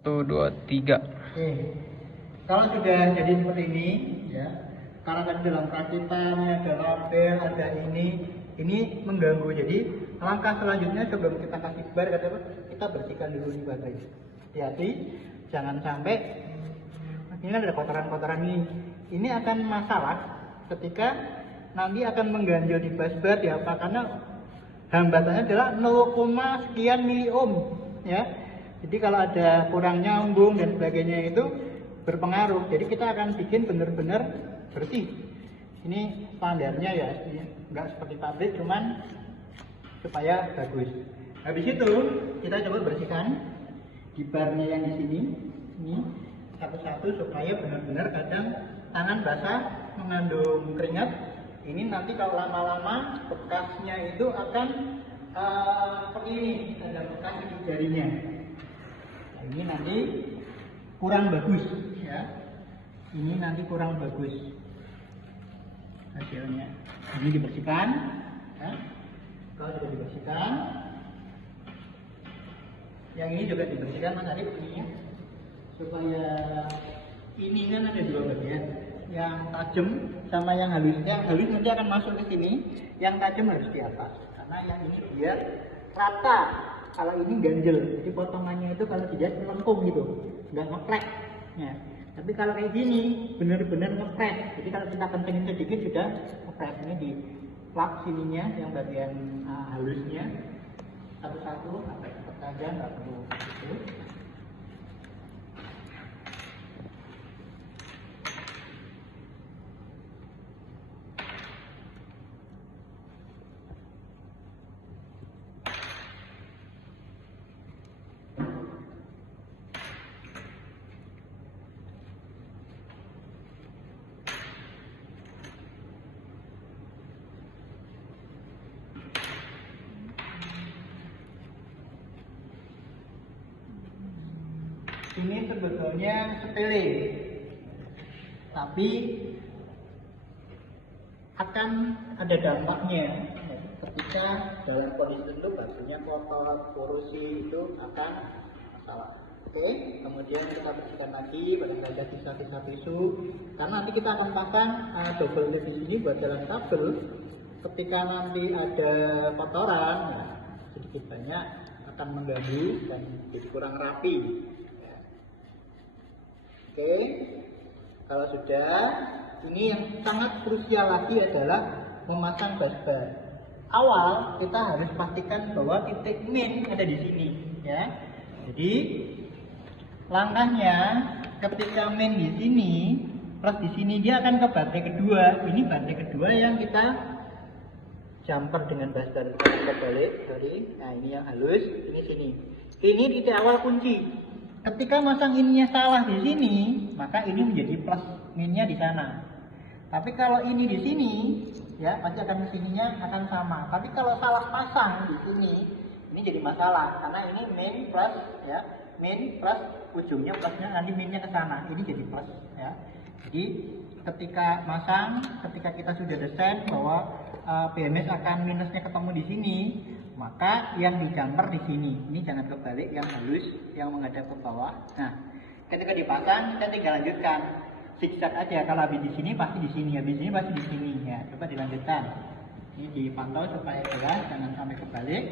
1, 2, 3. Oke. Kalau sudah jadi seperti ini, ya, karena tadi dalam perakitannya ada label, ada ini mengganggu. Jadi langkah selanjutnya sebelum kita kasih bar, kita bersihkan dulu nih baterai. Hati-hati, jangan sampai ini ada kotoran-kotoran ini. Ini akan masalah ketika nanti akan mengganjil di busbar di apa, karena hambatannya adalah 0, sekian miliohm, ya. Jadi kalau ada kurang nyambung dan sebagainya itu berpengaruh. Jadi kita akan bikin benar-benar bersih. Ini standarnya ya, nggak seperti pabrik, cuman supaya bagus. Habis itu kita coba bersihkan di barnya yang di sini, ini satu-satu supaya benar-benar kadang tangan basah mengandung keringat. Ini nanti kalau lama-lama bekasnya itu akan seperti ini, ada bekas di jarinya. Nah, ini nanti kurang bagus, ya. Ini nanti kurang bagus hasilnya. Ini dibersihkan, ya. Kalau sudah dibersihkan, yang ini juga dibersihkan Mas Arif, ininya, supaya ini kan ada dua bagian, yang tajam sama yang halus. Yang halus nanti akan masuk ke sini, yang tajam harus di atas, karena yang ini biar rata. Kalau ini ganjel, jadi potongannya itu kalau tidak melengkung gitu, nggak ngeplek. Ya. Tapi kalau kayak gini, benar-benar ngeplek. Jadi kalau kita kencengin sedikit sudah ngeplek. Ini di plak sininya, yang bagian halusnya, satu-satu sampai cepat saja, nggak perlu itu. Ini sebetulnya sepele, tapi akan ada dampaknya ketika dalam kondisi tertentu bajunya kotor, korosi itu akan masalah. Oke, kemudian kita bersihkan lagi, barangkali ada sisa-sisa tisu, karena nanti kita akan pasang double tip di sini buat jalan kabel. Ketika nanti ada kotoran, nah, sedikit banyak akan mengganggu dan jadi kurang rapi. Oke, kalau sudah, ini yang sangat krusial lagi adalah memasang busbar. Awal kita harus pastikan bahwa titik min ada di sini, ya. Jadi langkahnya ketika min di sini plus di sini dia akan ke baterai kedua. Ini baterai kedua yang kita jumper dengan busbar. Kita balik, sorry. Nah ini yang halus, ini sini. Ini titik awal kunci. Ketika masang ininya salah di sini, maka ini menjadi plus minnya di sana. Tapi kalau ini di sini, ya pasti akan kesininya akan sama. Tapi kalau salah pasang di sini, ini jadi masalah karena ini min plus, ya min plus ujungnya plusnya nanti minnya ke sana. Ini jadi plus, ya. Jadi ketika masang, ketika kita sudah desain bahwa BMS akan minusnya ketemu di sini, maka yang dijumper di sini, ini jangan kebalik, yang halus, yang menghadap ke bawah. Nah, ketika dipasang, kita tinggal lanjutkan zigzag aja. Kalau habis di sini pasti di sini, habis di sini pasti di sini. Ya, coba dilanjutkan. Ini dipantau supaya jelas, jangan sampai kebalik.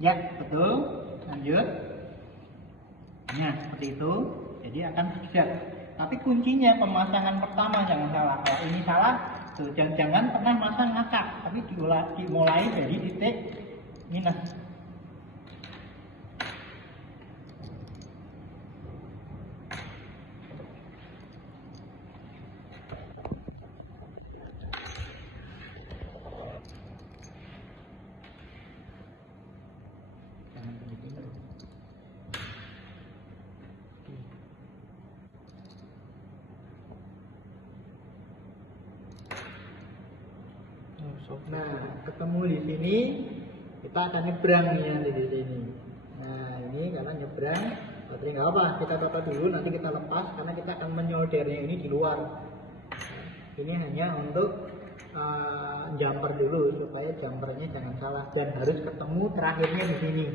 Ya, betul. Lanjut. Nah, seperti itu. Jadi akan zigzag. Tapi kuncinya pemasangan pertama jangan salah. Kalau ini salah, tuh, jangan pernah masang ngakak, tapi dimulai dari titik minus. Jangan begitu. Nah, ketemu di sini, kita akan nyebrang nih nanti di sini. Nah, ini karena nyebrang, baterai nggak apa, kita tata dulu, nanti kita lepas karena kita akan menyoldernya ini di luar. Ini hanya untuk jumper dulu supaya jumpernya jangan salah dan harus ketemu terakhirnya di sini.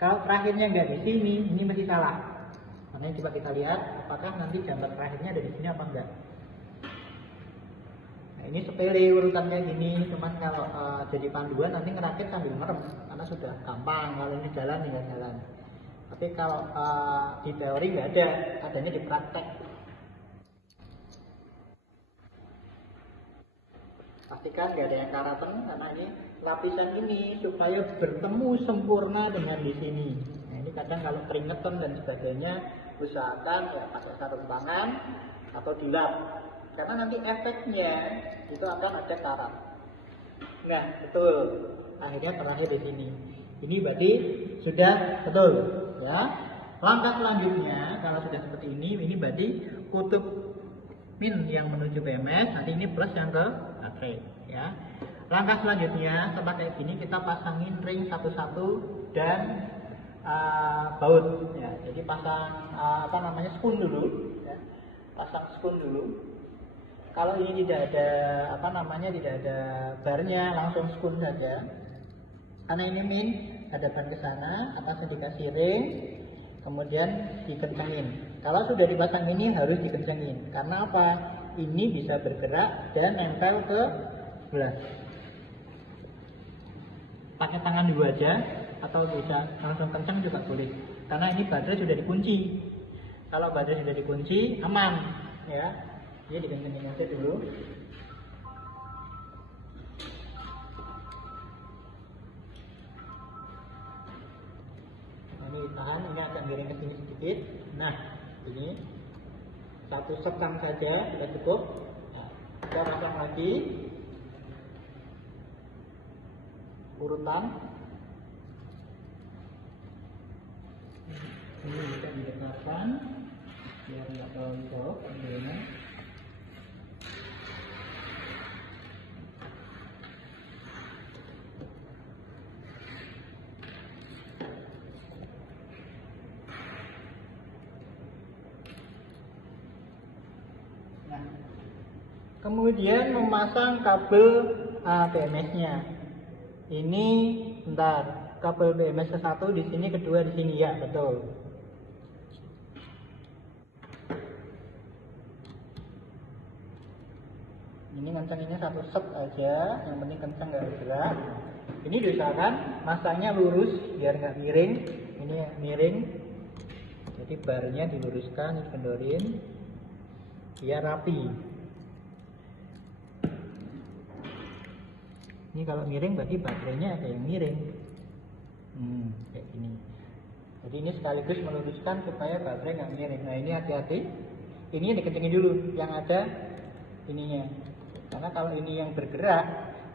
Kalau terakhirnya nggak di sini, ini masih salah. Makanya coba kita lihat apakah nanti gambar terakhirnya ada di sini apa enggak. Nah, ini sepele urutannya gini, cuman kalau jadi panduan nanti ngerakit sambil merem karena sudah gampang. Kalau ini jalan tinggal jalan. Tapi kalau di teori nggak ada, adanya di praktek. Pastikan nggak ada yang karaten karena ini lapisan ini supaya bertemu sempurna dengan di sini. Nah, ini kadang kalau keringetan dan sebagainya usahakan ya pakai sarung tangan atau dilap karena nanti efeknya itu akan ada karat. Nah betul, akhirnya terakhir di sini. Ini berarti sudah betul ya. Langkah selanjutnya kalau sudah seperti ini berarti kutub min yang menuju BMS, nanti ini plus yang ke baterai ya. Langkah selanjutnya setelah kayak gini kita pasangin ring satu-satu dan baut ya. Jadi pasang spoon dulu ya. Pasang spoon dulu. Kalau ini tidak ada tidak ada barnya, langsung spoon saja. Karena ini min ada ban ke sana, atasnya dikasih ring, kemudian dikencangin. Kalau sudah dipasang ini harus dikencangin. Karena apa? Ini bisa bergerak dan nempel ke gelas. Pakai tangan dulu aja atau bisa langsung kencang juga boleh. Karena ini baterai sudah dikunci. Kalau baterai sudah dikunci aman ya. Dia dikencangin aja dulu. Ini tahan, ini akan miring ke sini sedikit. Nah, ini satu sekam saja sudah cukup. Nah, kita pasang lagi urutan. Ini bisa didekatkan biar nggak terlalu jauh ambilnya. Nah, kemudian memasang kabel BMS-nya. Ini bentar, kabel BMS ke satu di sini, kedua di sini ya, betul. Ini kencanginnya satu set aja, yang penting kencang nggak bergerak. Ini diusahakan masangnya lurus biar nggak miring. Ini miring, jadi barnya diluruskan, dikendorin biar rapi. Ini kalau miring berarti baterainya ada yang miring. Kayak gini. Jadi ini sekaligus meluruskan supaya baterai nggak miring. Nah ini hati-hati. Ini dikencengin dulu yang ada ininya. Karena kalau ini yang bergerak,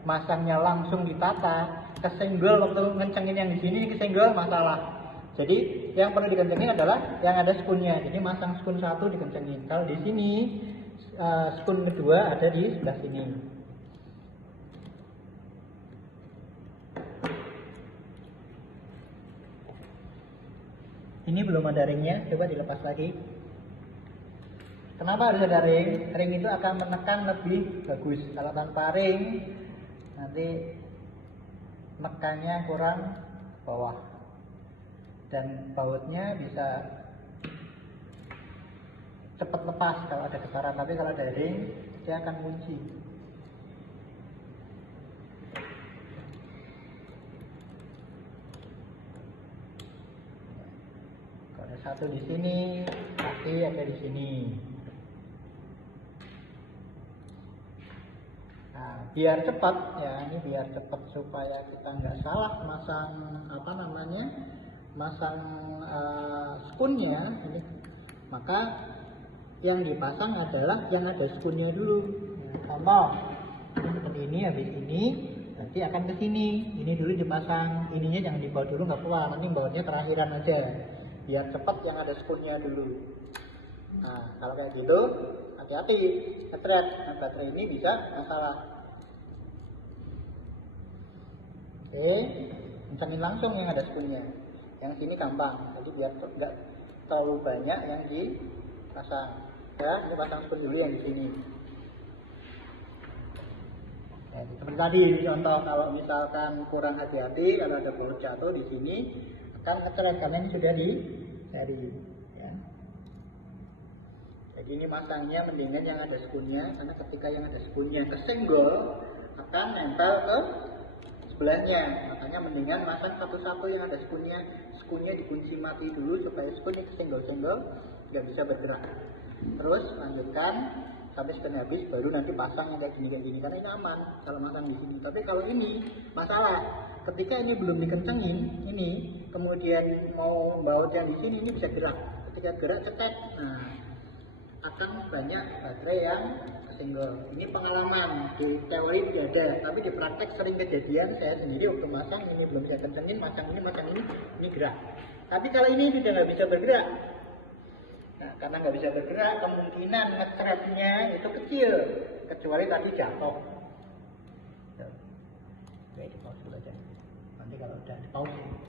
masangnya langsung ditata, kesenggol waktu ngencengin yang di sini kesenggol masalah. Jadi yang perlu dikencengin adalah yang ada spoonnya. Jadi masang spoon satu dikencengin. Kalau di sini spoon kedua ada di sebelah sini. Ini belum ada ringnya, coba dilepas lagi. Kenapa harus ada ring? Ring itu akan menekan lebih bagus. Kalau tanpa ring, nanti menekannya kurang bawah. Dan bautnya bisa cepat lepas kalau ada getaran. Tapi kalau ada ring, dia akan kunci. Satu di sini, pasti ada di sini. Nah, biar cepat ya, ini biar cepat supaya kita nggak salah masang masang spoonnya. Ini. Maka yang dipasang adalah yang ada spoonnya dulu. Contoh, ini seperti ini, habis ini nanti akan ke sini. Ini dulu dipasang, ininya jangan dibawa dulu nggak keluar, nanti bawanya terakhiran aja. Biar cepat yang ada spoonnya dulu. Nah kalau kayak gitu hati-hati ngetret. Nah baterai ini bisa masalah. Oke, kencangin langsung yang ada spoonnya. Yang sini gampang, jadi biar nggak terlalu banyak yang dipasang. Ya, ini pasang spoon dulu yang di sini. Seperti tadi contoh, kalau misalkan kurang hati-hati, kalau ada baut jatuh di sini akan ngecret karena ini sudah di seri ya. Jadi ini masangnya mendingan yang ada skunnya, karena ketika yang ada skunnya kesenggol akan nempel ke sebelahnya. Makanya mendingan masang satu-satu yang ada skunnya dikunci mati dulu supaya skunnya kesenggol-senggol nggak bisa bergerak. Terus lanjutkan sampai setengah habis, baru nanti pasang yang kayak gini karena ini aman kalau masang di sini. Tapi kalau ini masalah, ketika ini belum dikencengin, ini kemudian mau baut yang di sini, ini bisa gerak. Ketika gerak cetek, nah akan banyak baterai yang single. Ini pengalaman, di teori tidak ada, tapi di praktek sering kejadian. Saya sendiri waktu masang ini belum bisa kencengin, masang ini gerak. Tapi kalau ini sudah nggak bisa bergerak. Nah, karena nggak bisa bergerak, kemungkinan ngecretnya itu kecil, kecuali tadi jatuh. Oke, di pause dulu aja. Nanti kalau udah di pause.